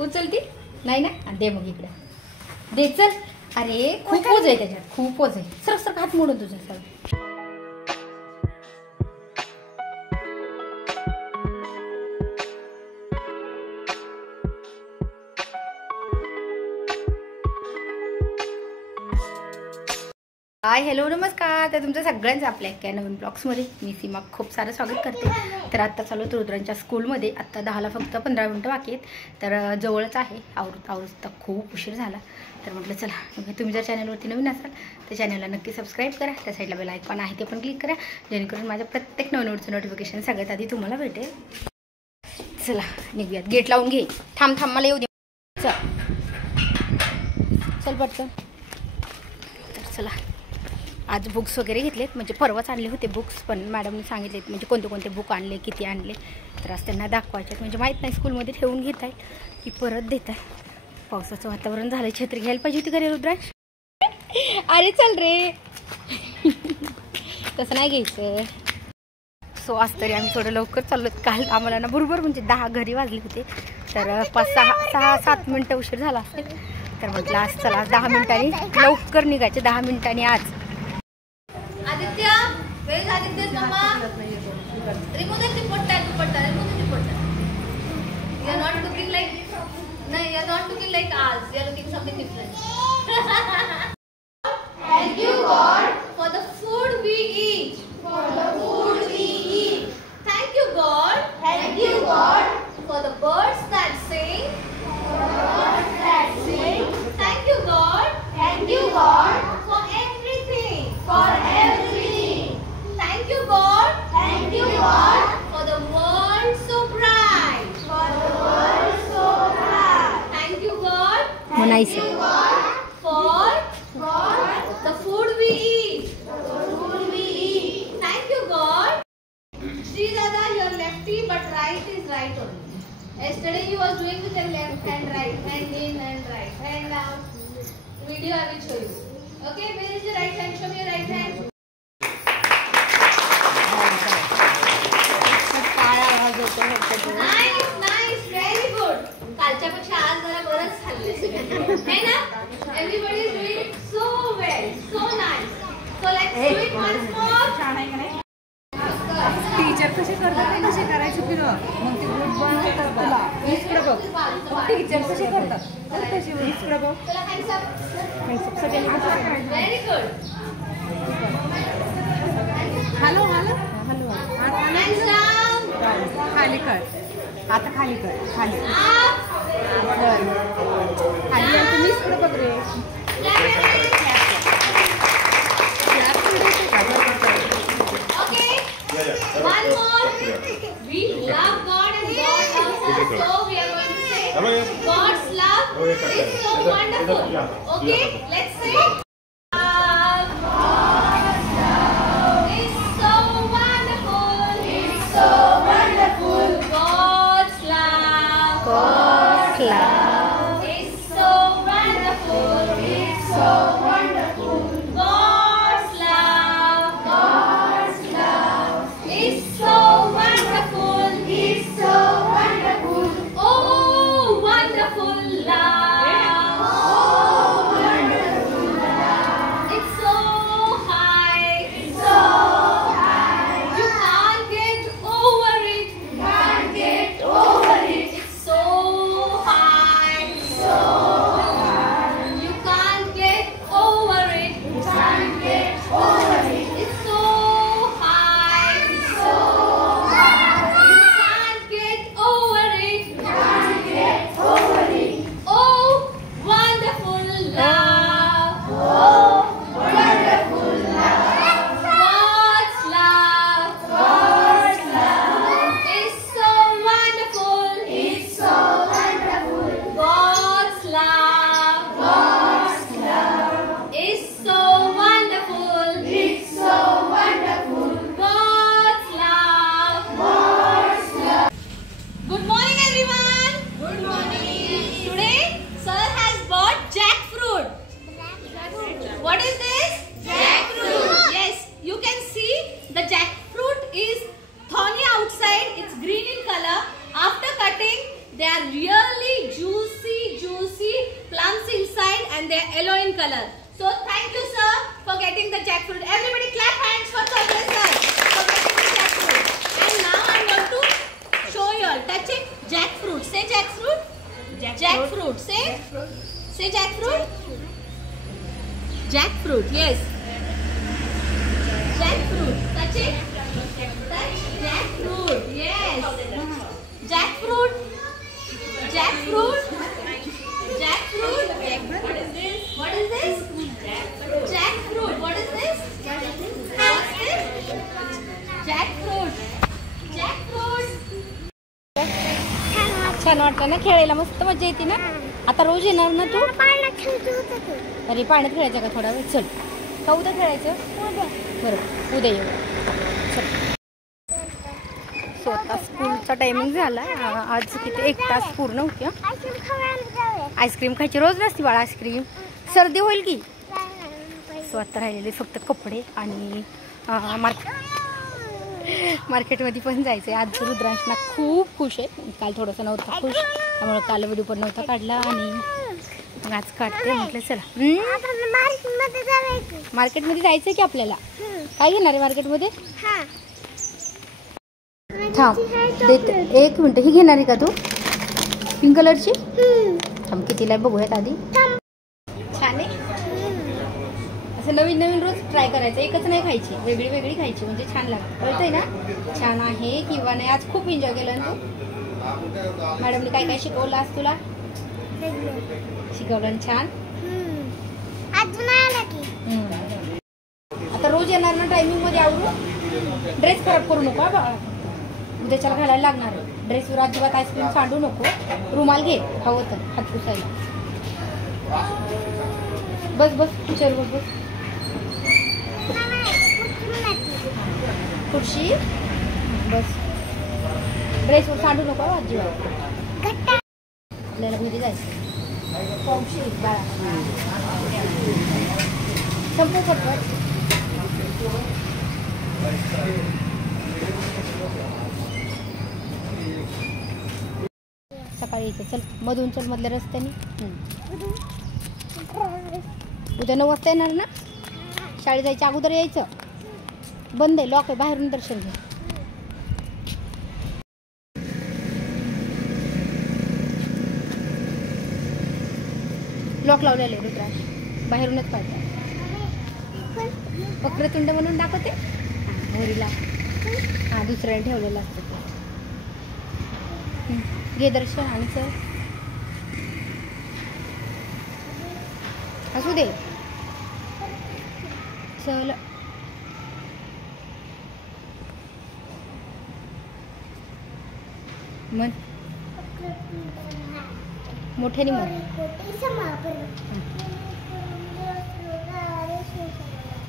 उचलती नाही ना, दे मग इकडे दे. चल. अरे खूप ओझ आहे त्याच्यात, खूप ओझ आहे. सर सर हात मोडून तुझा सर. हाय हॅलो नमस्कार. तर तुमचं सगळ्यांचं आपल्या एका नवीन ब्लॉग्समध्ये मी सीमा खूप सारं स्वागत करते. तर आत्ता चालू होतं रुद्रांच्या स्कूलमध्ये. आत्ता 10ला फक्त 15 मिनटं बाकी आहेत. तर जवळच आहे. आवरता खूप उशीर झाला. तर म्हटलं चला, तुम्ही जर चॅनलवरती नवीन असाल तर चॅनलला नक्की सबस्क्राईब करा. त्या साईडला बेल आयकॉन आहे ते पण क्लिक करा, जेणेकरून माझ्या प्रत्येक नवीन नोटिफिकेशन सगळ्यात आधी तुम्हाला भेटेल. चला निघूयात. गेट लावून घे. थांब मला येऊ दे. चल पटकन. तर चला, आज बुक्स वगैरे घेतलेत. म्हणजे परवाच आणले होते बुक्स, पण मॅडमने सांगितलेत म्हणजे कोणते कोणते बुक आणले, किती आणले. तर आज त्यांना दाखवायचे. म्हणजे माहीत नाही स्कूलमध्ये ठेवून घेत आहे की परत देत आहे. पावसाचं वातावरण झालं. छत्री घ्यायला पाहिजे होती घरी रुद्राज. अरे चल रे. तसं नाही घ्यायचं. सो आज तरी आम्ही थोडं लवकर चाललो. काल आम्हाला ना बरोबर म्हणजे 10 घरी वाजले होते. तर 5-6-7 मिनटं उशीर झाला असेल. तर म्हटलं आज चला 10 मिनिटांनी लवकर निघायचे. 10 मिनिटांनी आज. Aditya, where is Aditya's mama? Remove the dupatta. Remove the dupatta. You are not looking like, no, you are not looking like us. You are looking something different. Thank you God for the food we eat. For the food we eat. Thank you God. Thank you God for the birds that sing. For the birds that sing. Thank you God. Thank you God for everything. For everything. Thank you God. Thank you God for the world so bright. For the world so bright. Thank you God. Thank you God for the food we eat. The food we eat. Thank you God. Shri Dada, you are lefty but right is right only. Yesterday you was doing with your left and right, hand in and right, hand out. Video I will show you. Okay, where is your right hand? Show me your right hand. Nice, nice, very good. कालच्या पेक्षा आज जरा बरंच खाल्ले है ना? Everybody is doing it so well, so nice. So let's do it once more. छान आहे का नाही? टीचर कसे करतात ते कसे करायचं फिरव. मग ते ग्रुप बनवतात तुला. इकडे बघ. टीचर कसे करतात? तर तशी इकडे बघ. चला hands up. Very good. Hello. Hands down. खाली कर. आता खाली कर. खाली. खाली तुम्ही इकडे बघ रे. Okay. One more. We love God and God loves us. So we are going to say God's love is so wonderful. Okay, let's say God's love is so wonderful. It's so wonderful. God's love is so wonderful. It's so wonderful. God's love is so wonderful. It's so wonderful. Oh, wonderful love. Oh, wonderful love. It's so high. It's so high. You can't get over it. Can't get over it. It's so high. So high. You can't get over it. Can't get over it. It's so high. So high. You can't get over it. Can't get over it. Oh, wonderful love. Oh, wonderful love. God's love is so wonderful. It's so wonderful. God's love is so wonderful. It's so wonderful. God's love. Good morning, everyone. Good morning. Today, sir has bought jackfruit. What is this? Jackfruit. Yes, you can see the jackfruit is thorny outside. It's green in color. After cutting, They are really juicy plums inside, and they are yellow in color. So thank you, sir, for getting the jackfruit. Everybody clap hands for Chaudhary sir for getting the jackfruit. And now I want to show you all. Touch it. Jackfruit. Say jackfruit. Jackfruit. Say jackfruit. Jackfruit. Yes. Jackfruit. Touch it. Touch jackfruit. Yes. Jackfruit. Jackfruit. Jackfruit. What is this? What is this? Jackfruit. What is this? What's this? Jackfruit. Jackfruit. छान वाटतं ना खेळायला, मस्त मजा येते ना. आता रोज येणार ना तू? अरे पाण्यात खेळायचं का थोडा वेळ? चल का उद्या खेळायचं? बरं उद्या येऊ. स्वतः स्कूलचा टायमिंग झाला. आज किती 1 तास पूर्ण होती. आईस्क्रीम खायची, रोज नसती बाळा आईस्क्रीम, सर्दी होईल की. स्वतः राहिलेले फक्त कपडे आणि मार्केटमध्ये पण जायचं आहे. आज रुद्रांशना खूप खुश आहे. काल थोडंसं नव्हतं खुश, त्यामुळे काल व्हिडिओ पण नव्हता काढला आणि मग आज काढते. म्हटलं चला मार्केटमध्ये जायचं की आपल्याला. काय घेणार आहे मार्केटमध्ये? थांब देते 1 मिनिट. ही घेणार आहे का तू पिंक कलरची? थांब कितीला बघूयात आधी. छान आहे. असं नवीन नवीन रोज ट्राय करायचं, एकच नाही खायची, वेगळी वेगळी खायची, म्हणजे छान लागतं. कळतंय ना छान आहे किंवा नाही. आज खूप एन्जॉय केलं ना तू. मॅडमने काय काय शिकवलं आज तुला? शिकवलं छान. आता रोज येणार ना टायमिंग मध्ये आवडू. ड्रेस खराब करू नको बाबा, उद्याच्याला घालायला लागणार आहे. ड्रेसवर अजिबात आईस्क्रीम सांडू नको. रुमाल घे हवं तर हात पुसायला. बस बस चल बस बस. खुर्शी बस. ड्रेसवर सांडू नको अजिबात. आपल्याला घरी जायचं. बाळा संपू पटपट. सकाळी यायचं. चल मधून चल, मधल्या रस्त्याने. उद्या 9 वाजता येणार ना. शाळेत जायच्या अगोदर यायचं. बंद आहे, लॉक आहे, बाहेरून दर्शन घे. लॉक लावलेलं आहे रुद्रांश, बाहेरूनच काढतात. वक्रतुंड म्हणून दाखवते घरीला. हां दुसऱ्याने ठेवलेलं असतं ते. घे दर्शन आणि चल. असू दे चल. मन मोठ्याने मन.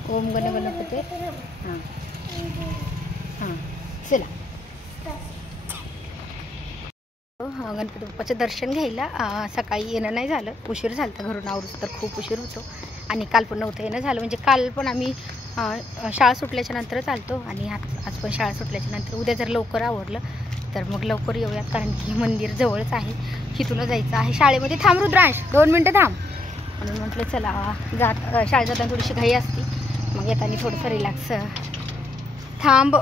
ओम गण गणपते. हां हां चला. गणपती बाप्पाचं दर्शन घ्यायला सकाळी येणं नाही झालं, उशीर झाला तर घरून आवरूच तर खूप उशीर होतो. आणि काल पण नव्हतं येणं झालं, म्हणजे काल पण आम्ही शाळा सुटल्याच्या नंतरच आलतो आणि आज पण शाळा सुटल्याच्या नंतर. उद्या जर लवकर आवरलं तर मग लवकर येऊयात, कारण की मंदिर जवळच आहे, तिथून जायचं आहे. शाळेमध्ये थांब रुद्रांश 2 मिनटं थांब. म्हणून म्हटलं चला शाळेत जाताना थोडीशी घाई असते, मग येताना थोडंसं रिलॅक्स. थांब